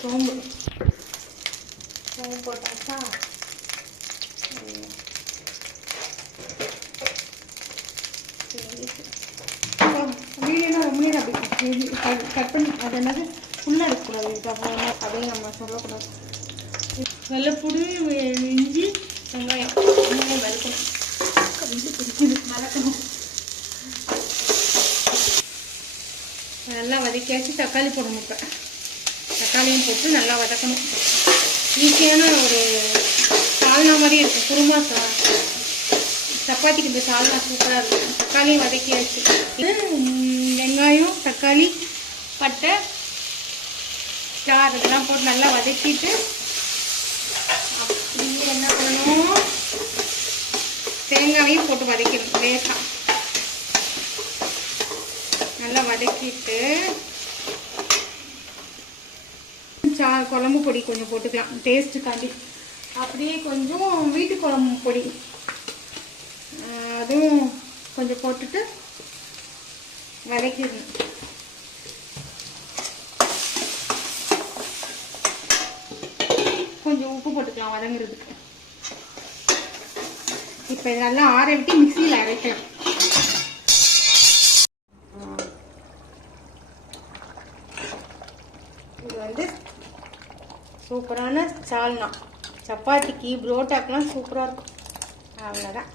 சோம்பு போட்டாச்சா? வீடியோனா ரொம்ப நேரம் அப்படி கட் பண்ணி அது என்னது ஃபுல்லாக இருக்கக்கூடாது. அப்புறம் அதையும் நம்ம சொல்லக்கூடாது. வெள்ளைப்பூடு, இஞ்சி, வெங்காயம் வதக்கணும். வதக்கணும். நல்லா வதக்கியாச்சு. தக்காளி போடணும். இப்போ தக்காளியும் போட்டு நல்லா வதக்கணும். ஈஸியான ஒரு சால்னா மாதிரி இருக்கும். குருமா சப்பாத்திக்கு இந்த சால்னா சூப்பராக இருக்கும். தக்காளியும் வதக்கியாச்சு. வெங்காயம், தக்காளி, பட்டை, ஸ்டார் இதெல்லாம் போட்டு நல்லா வதக்கிட்டு அப்படியே என்ன பண்ணணும், தேங்காயையும் போட்டு வதக்கணும். லேசாக நல்லா வதக்கிட்டு குழம்பு பொடி கொஞ்சம் போட்டுக்கலாம் டேஸ்ட்டுக்காண்டி. அப்படியே கொஞ்சம் வீட்டு குழம்பு பொடி அதுவும் கொஞ்சம் போட்டுட்டு வதக்கிடணும். கொஞ்சம் உப்பு போட்டுக்கலாம் வதங்குறதுக்கு. இப்போ இதெல்லாம் ஆற விட்டு மிக்சியில் அரைக்கலாம். இது வந்து சூப்பரான சால்னா. சப்பாத்திக்கு புரோட்டாக்கெலாம் சூப்பராக இருக்கும். அவ்வளோதான்.